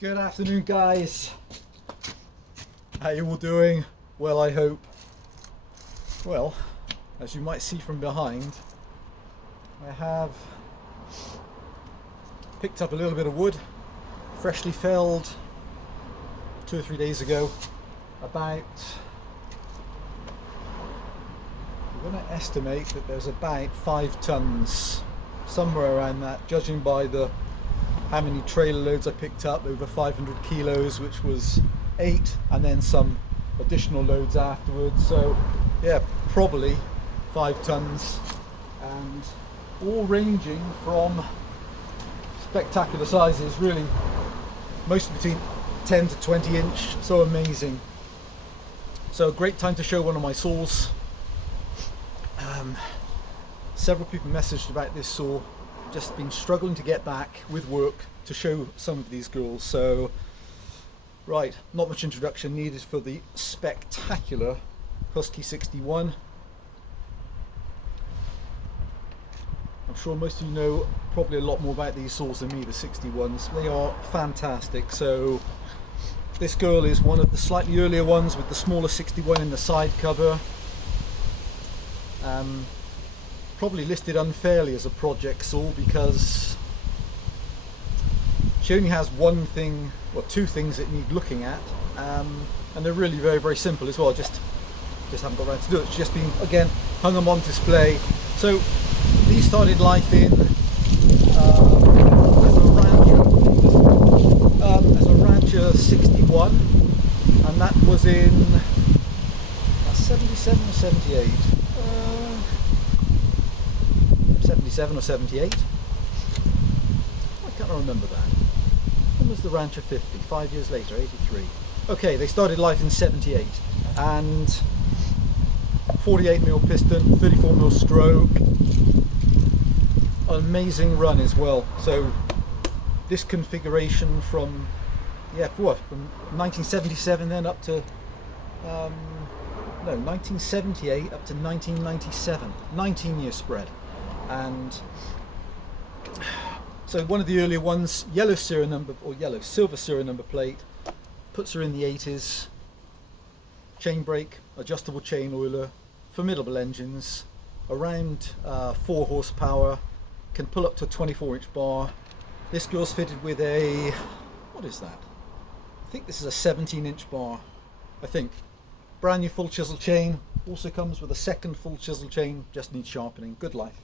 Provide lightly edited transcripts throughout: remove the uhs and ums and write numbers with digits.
Good afternoon, guys. How you all doing? Well, I hope. Well, as you might see from behind, I have picked up a little bit of wood, freshly felled 2 or 3 days ago. We're going to estimate that there's about 5 tons, somewhere around that, judging by how many trailer loads I picked up, over 500 kilos, which was 8, and then some additional loads afterwards. So yeah, probably 5 tons, and all ranging from spectacular sizes, really, most between 10 to 20 inch, so amazing. So a great time to show one of my saws. Several people messaged about this saw. Just been struggling to get back with work to show some of these girls. So right, not much introduction needed for the spectacular Husky 61. I'm sure most of you know probably a lot more about these saws than me, the 61s. They are fantastic. So this girl is one of the slightly earlier ones with the smaller 61 in the side cover. Probably listed unfairly as a project saw because she only has one thing or 2 things that need looking at, and they're really very, very simple as well. Just haven't got around to do it. It's just been, again, hung them on display. So these started life in as a Rancher 61, and that was in 77 or 78. 77 or 78. I can't remember that. When was the Rancher 50? 5 years later, 83. Okay, they started life in 78, and 48mm piston, 34mm stroke. An amazing run as well. So this configuration from 1977 then up to 1978 up to 1997, 19-year spread. And so one of the earlier ones, yellow serial number, or yellow silver serial number plate, puts her in the 80s. Chain brake, adjustable chain oiler, formidable engines, around 4 horsepower, can pull up to a 24-inch bar. This girl's fitted with a, what is that? I think this is a 17-inch bar, I think. Brand new full chisel chain, also comes with a second full chisel chain, just needs sharpening, good life.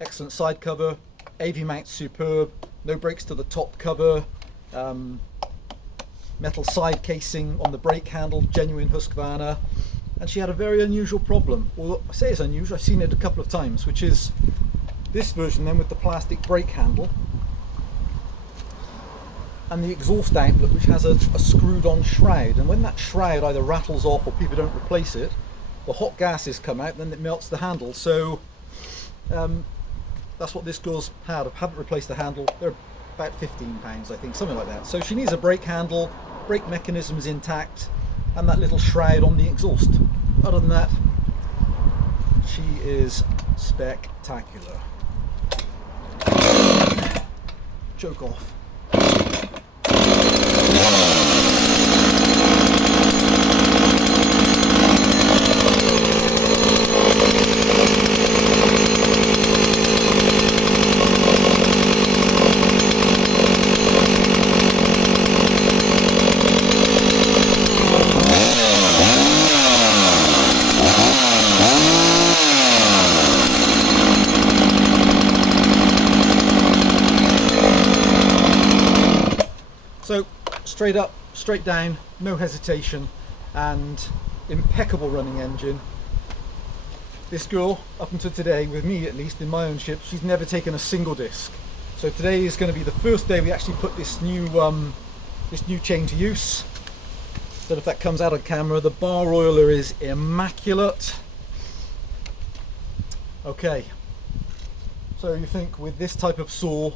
Excellent side cover, AV mount superb, no breaks to the top cover, metal side casing on the brake handle, genuine Husqvarna. And she had a very unusual problem. Well, I say it's unusual, I've seen it a couple of times, which is this version then with the plastic brake handle and the exhaust outlet, which has a screwed on shroud, and when that shroud either rattles off or people don't replace it, the hot gases come out, then it melts the handle. So that's what this girl's had. I haven't replaced the handle. They're about £15, I think, something like that. So she needs a brake handle, brake mechanism is intact, and that little shroud on the exhaust. Other than that, she is spectacular. Choke off. So straight up, straight down, no hesitation, and impeccable running engine. This girl, up until today, with me at least, in my own ship, she's never taken a single disc. So today is going to be the first day we actually put this new chain to use. Don't know if that comes out on camera. The bar oiler is immaculate. Okay, so you think with this type of saw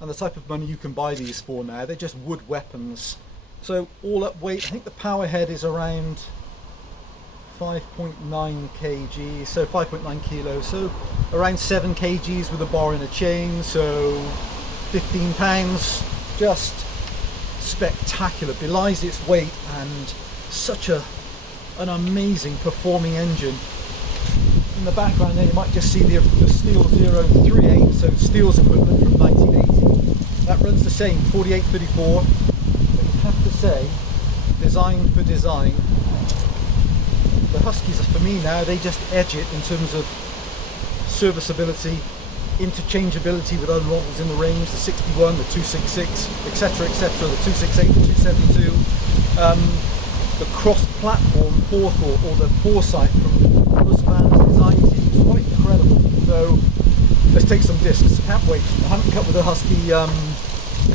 and the type of money you can buy these for now, they're just wood weapons. So all up weight, I think the power head is around 5.9 kg, so 5.9 kilos, so around 7 kgs with a bar and a chain, so 15 pounds. just spectacular, belies its weight, and such an amazing performing engine. In the background there you might just see the Steel 038, so Steel's equivalent from 1980. That runs the same, 4834, but you have to say, design for design, the Huskies are, for me now, they just edge it in terms of serviceability, interchangeability with other models in the range, the 61, the 266, etc, etc, the 268, the 272. The cross-platform forethought, or the foresight from Husqvarna's design team is quite incredible. So let's take some discs. Can't wait. I haven't cut with the Husky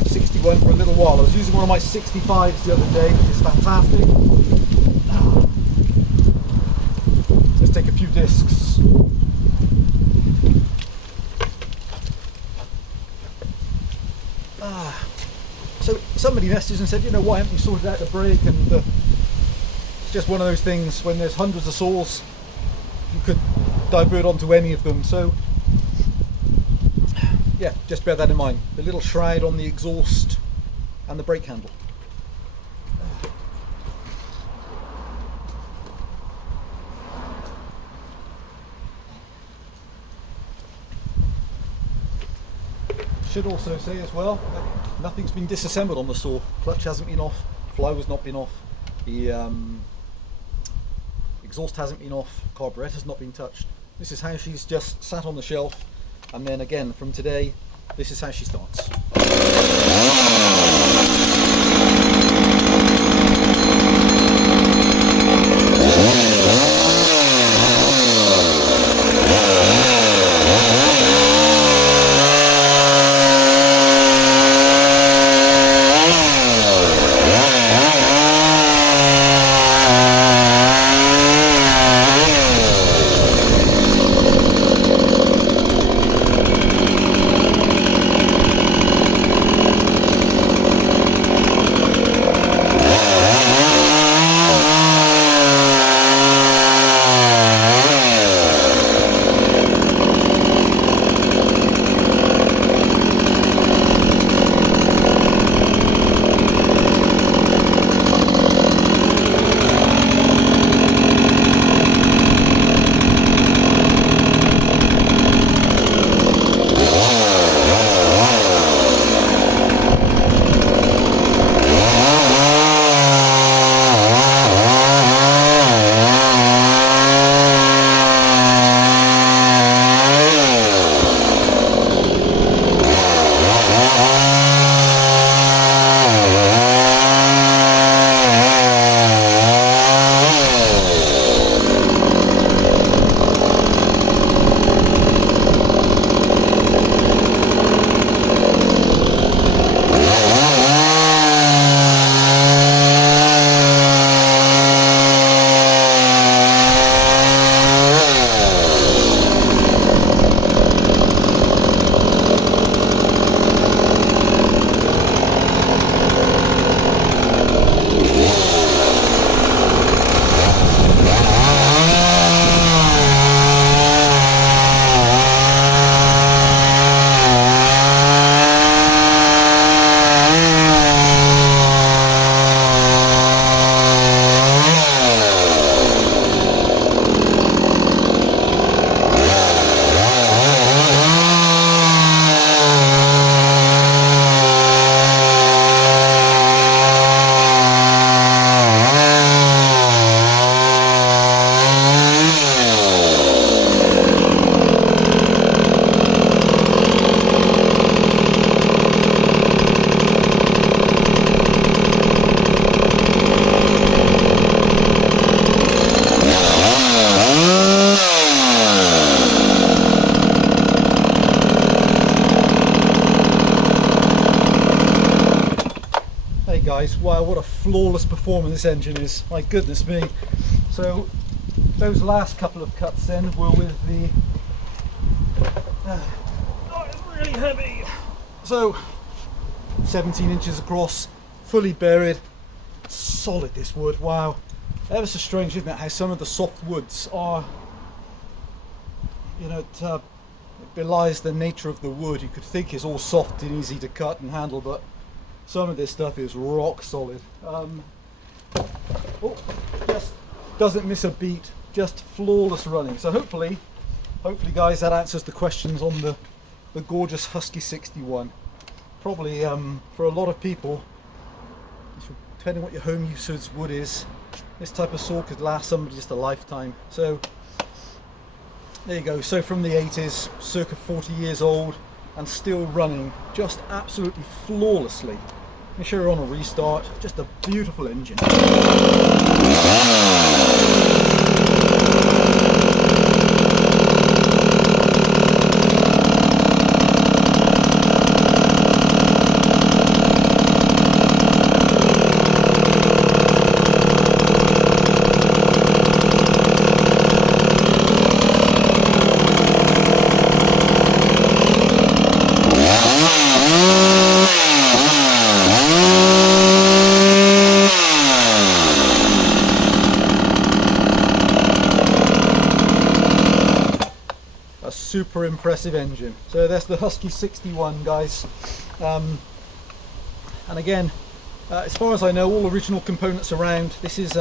61 for a little while. I was using one of my 65s the other day, which is fantastic. Let's take a few discs. So somebody messaged and said, you know, why haven't you sorted out the brake? And it's just one of those things, when there's hundreds of saws, you could divert onto any of them. So yeah, just bear that in mind. The little shroud on the exhaust and the brake handle. Should also say as well that nothing's been disassembled on the saw. Clutch hasn't been off, flywheel's not been off, the exhaust hasn't been off, carburettor's not been touched. This is how she's just sat on the shelf, and then again from today, this is how she starts. Guys, wow, what a flawless performance this engine is, my goodness me. So those last couple of cuts then were with the oh, it's really heavy. So 17 inches across, fully buried, solid this wood. Wow, ever so strange, isn't it, how some of the soft woods are, you know, it belies the nature of the wood. You could think it's all soft and easy to cut and handle, but some of this stuff is rock solid. Just doesn't miss a beat, just flawless running. So hopefully guys, that answers the questions on the gorgeous Husky 61. Probably for a lot of people, depending what your home usage wood is, this type of saw could last somebody just a lifetime. So there you go. So from the 80s, circa 40 years old, and still running just absolutely flawlessly. Make sure you're on a restart. Just a beautiful engine. Super impressive engine. So that's the Husky 61, guys. And again, as far as I know, all original components around. This is you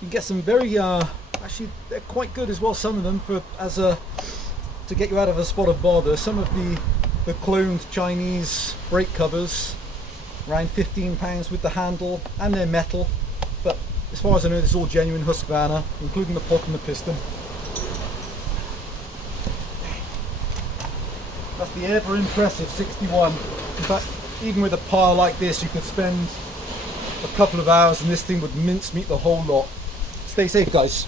can get some very actually they're quite good as well, some of them, for to get you out of a spot of bother. Some of the cloned Chinese brake covers, around £15 with the handle, and they're metal, but as far as I know, this is all genuine Husqvarna, including the pot and the piston. That's the ever impressive 61. In fact, even with a pile like this, you could spend a couple of hours and this thing would mincemeat the whole lot. Stay safe, guys.